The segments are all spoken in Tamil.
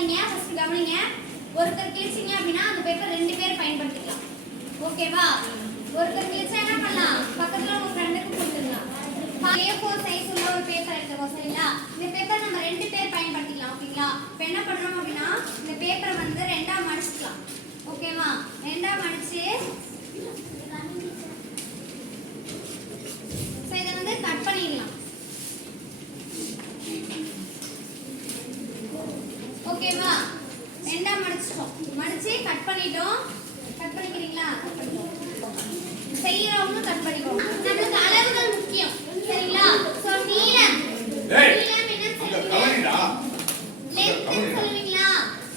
விளையாடாதீங்க ஃபர்ஸ்ட் கவனிங்க. ஒருத்தர் கிழிச்சிங்க அப்படின்னா அந்த பேப்பர் ரெண்டு பேர் பயன்படுத்திக்கலாம். ஓகேவா ஒருத்தர் கிழிச்சா என்ன பண்ணலாம்? பக்கத்துல உங்க ஃப்ரெண்டுக்கு கொடுத்துடலாம். ஏ ஃபோர் சைஸ் உள்ள ஒரு பேப்பர் எடுத்துக்கோ சரிங்களா? இந்த பேப்பர் நம்ம ரெண்டு பேர் பயன்படுத்திக்கலாம் ஓகேங்களா இப்போ என்ன பண்ணணும் அப்படின்னா இந்த பேப்பரை வந்து ரெண்டா மடிச்சுக்கலாம் ஓகேவா ரெண்டா மடிச்சு ஸோ இதை வந்து கட் பண்ணிடலாம் ஓகேவா ரெண்டா மடிச்சிட்டோம் மடிச்சு கட் பண்ணிட்டோம் கட் பண்ணிக்கிறீங்களா கட் பண்ணிட்டோம் செய்யறவங்க கட் பண்ணிக்கோங்க. நம்மளுக்கு அளவுகள் முக்கியம். சரிங்களா? சோ நீளம். டேய், நீளம் என்ன இங்க சொல்லுவீங்க? கவனிடா. கவனிடா. சொல்லுவீங்களா?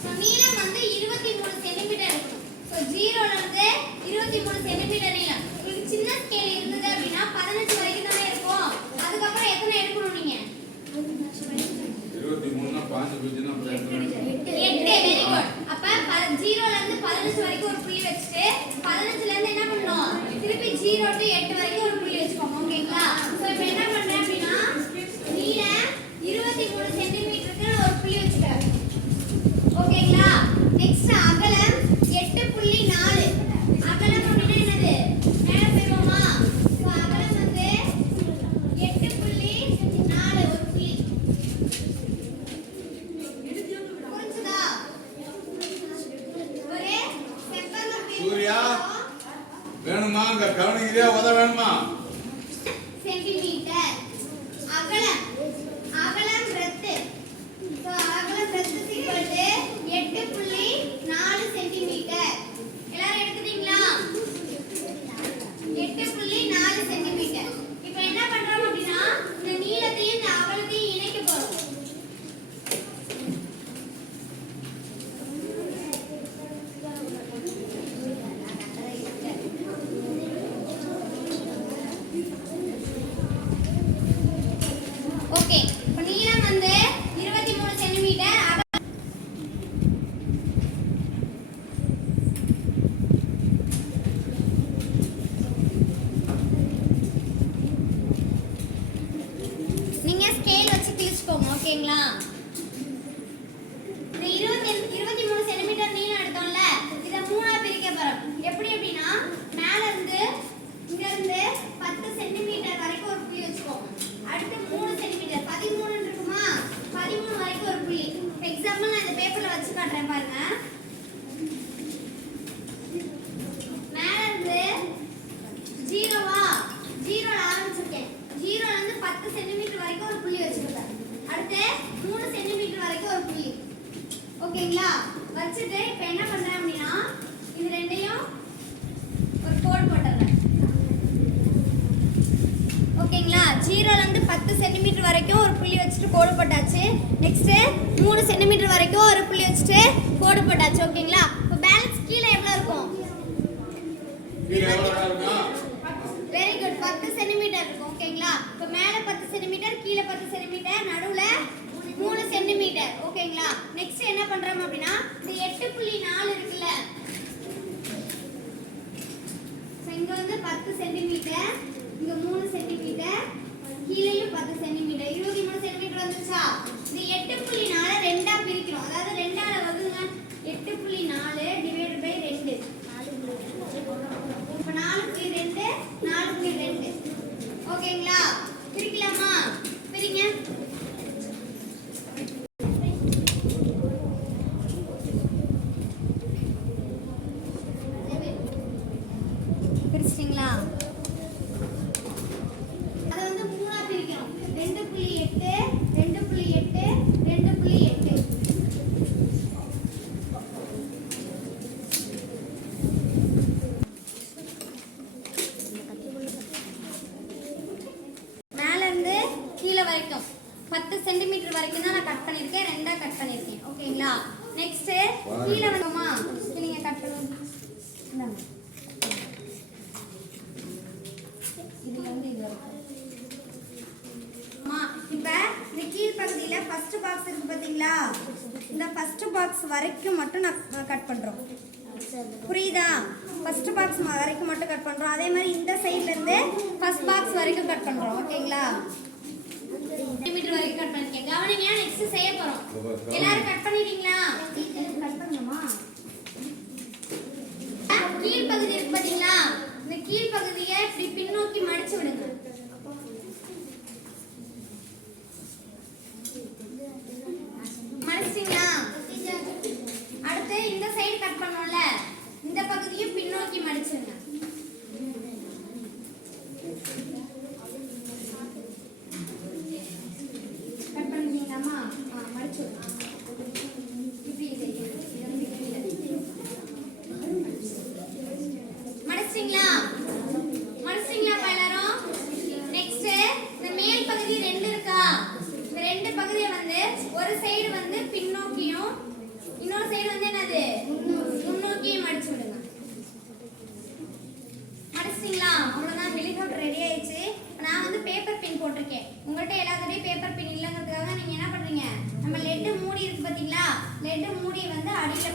சோ நீளம் வந்து 23 சென்டிமீட்டர் இருக்கும் சோ ஜீரோல இருந்து 23 சென்டிமீட்டர் நீளம். உங்களுக்கு சின்ன ஸ்கேல் இருந்தது அப்படின்னா 15 வரைக்கும் தானே இருக்கும். அதுக்கப்புறம் எத்தனை எடுக்கணும் நீங்க? இருபத்தி மூணுனா பாஞ்சு போச்சுன்னா அப்புறம் எத்தனை? எட்டு. வெரி குட் அப்ப ப- ஜீரோல இருந்து பதினஞ்சு வரைக்கும் ஒரு புள்ளி வச்சுட்டு பதினஞ்சுல இருந்து என்ன பண்ணணும் திருப்பி ஜீரோ டு எட்டு வரைக்கும் ஒரு புள்ளி வச்சுக்கோங்க ஓகேங்களா? சோ இப்போ என்ன பண்றேன் அப்படின்னா நீளம் இருபத்தி மூணு சென்டிமீட்டருக்கு நான் ஒரு புள்ளி வச்சுக்கிறேன். ஓகேங்களா? நெக்ஸ்ட் அகலம் எட்டு புள்ளி நாலு அகலம் அப்படின்னா என்னது மேல போயிடுவோமா ஸோ அகலம் வந்து எட்டு புள்ளி நாலு ஒரு புள்ளி புரிஞ்சுதா ஒரே செவ்வகம் சூர்யா. வேணுமா அங்க கவனிக்கிறியா உத வேணுமா சென்டிமீட்டர் அகலம் அகலம் ரெத்து ஸோ அகலம் ரெத்து சிக்கல்ட்டு எட்டு புள்ளி நாலு சென்டிமீட்டர் எல்லாரும் எடுத்துட்டீங்களா எட்டு புள்ளி நாலு சென்டிமீட்டர் இப்போ என்ன பண்றோம் அப்படின்னா இந்த நீளத்தையும் இந்த அகலத்தையும் இணைக்க போறோம் ஓகே இப்போ நீளம் வந்து இருபத்தி மூணு சென்டிமீட்டர் அகலம் நீங்க ஸ்கேல் வச்சு கிழிச்சுக்கோங்க ஓகேங்களா இந்த இருபத்தி இருபத்தி மூணு சென்டிமீட்டர் நீளம் எடுத்தோம்ல இதை மூணா பிரிக்க போறோம் எப்படி அப்படின்னா மேல இருந்து இங்க இருந்து பத்து சென்டிமீட்டர் வரைக்கும் ஒரு புள்ளி வச்சுக்கோங்க அடுத்து மூணு சென்டிமீட்டர் பதிமூணு இருக்குமா பதிமூணு வரைக்கும் ஒரு புள்ளி எக்ஸாம்பிள் நான் இந்த பேப்பர்ல வச்சு காட்டுறேன் பாருங்க மேல இருந்து ஜீரோவா ஜீரோல ஆரம்பிச்சிருக்கேன் ஜீரோல இருந்து பத்து சென்டிமீட்டர் வரைக்கும் ஒரு புள்ளி வச்சிருக்கேன் அடுத்து மூணு சென்டிமீட்டர் வரைக்கும் ஒரு புள்ளி ஓகேங்களா வச்சுட்டு இப்போ என்ன பண்றேன் அப்படின்னா இது ரெண்டையும் ஒரு கோட் போட்டுறேன். ஓகேங்களா? ஜீரோல இருந்து பத்து சென்டிமீட்டர் வரைக்கும் ஒரு புள்ளி வச்சுட்டு கோடு போட்டாச்சு. நெக்ஸ்ட் மூணு சென்டிமீட்டர் வரைக்கும் ஒரு புள்ளி வச்சுட்டு கோடு போட்டாச்சு. ஓகேங்களா? இப்போ பேலன்ஸ் கீழே எவ்வளோ இருக்கும்? கீழே எவ்வளவு இருக்கும்? வெரி குட் பத்து சென்டிமீட்டர் இருக்கும். ஓகேங்களா? இப்போ மேலே பத்து சென்டிமீட்டர் கீழே பத்து சென்டிமீட்டர் நடுவில் மூணு சென்டிமீட்டர் ஓகேங்களா? நெக்ஸ்ட் என்ன பண்றோம் அப்படின்னா இந்த எட்டு புள்ளி நாலு இருக்குல்ல So, இங்க வந்து பத்து சென்டிமீட்டர் இங்க மூணு சென்டிமீட்டர் கீழேயும் பத்து சென்டிமீட்டர் இருபத்தி மூணு சென்டிமீட்டர் வந்துச்சா இந்த எட்டு புள்ளி நாலு ரெண்டா பிரிக்கிறோம் அதாவது ரெண்டால வகுங்க எட்டு புள்ளி நாலு டிவைட் பை ரெண்டு இப்போ நாலு புள்ளி ரெண்டு நாலு புள்ளி ரெண்டு ஓகேங்களா பிரிக்கலாமா பிரிங்க பிரிச்சிட்டிங்களா அதை வந்து மூணா பிரிக்கிறோம் ரெண்டு புள்ளி எட்டு ரெண்டு புள்ளி எட்டு ரெண்டு புள்ளி எட்டு மேல இருந்து கீழே வரைக்கும் பத்து சென்டிமீட்டர் வரைக்கும் தான் நான் கட் பண்ணியிருக்கேன். ரெண்டா கட் பண்ணியிருக்கேன். ஓகேங்களா? நெக்ஸ்ட் கீழே வேணுமா நீங்க கட் பண்ணுங்க. வந்து இது இப்ப இந்த கீழ் பகுதியில ஃபர்ஸ்ட் பாக்ஸ் இருக்கு பாத்தீங்களா? இந்த ஃபர்ஸ்ட் பாக்ஸ் வரைக்கும் மட்டும் நான் கட் பண்றோம். புரியுதா? ஃபர்ஸ்ட் பாக்ஸ் வரைக்கும் மட்டும் கட் பண்றோம். அதே மாதிரி இந்த சைடுல இருந்து ஃபர்ஸ்ட் பாக்ஸ் வரைக்கும் கட் பண்றோம். ஓகேங்களா? சென்டிமீட்டர் வரைக்கும் கட் பண்ணிருக்கேன். கவனிங்க நெக்ஸ்ட் செய்ய போறோம். எல்லாரும் கட் பண்ணிட்டீங்களா? கட் பண்ணுமா கீழ் பகுதி இருக்கு பாத்தீங்களா? இந்த கீழ்பகுதியை இப்படி பின்னோக்கி மடிச்சு விடுங்க.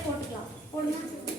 பண்ணுறீங்க நம்ம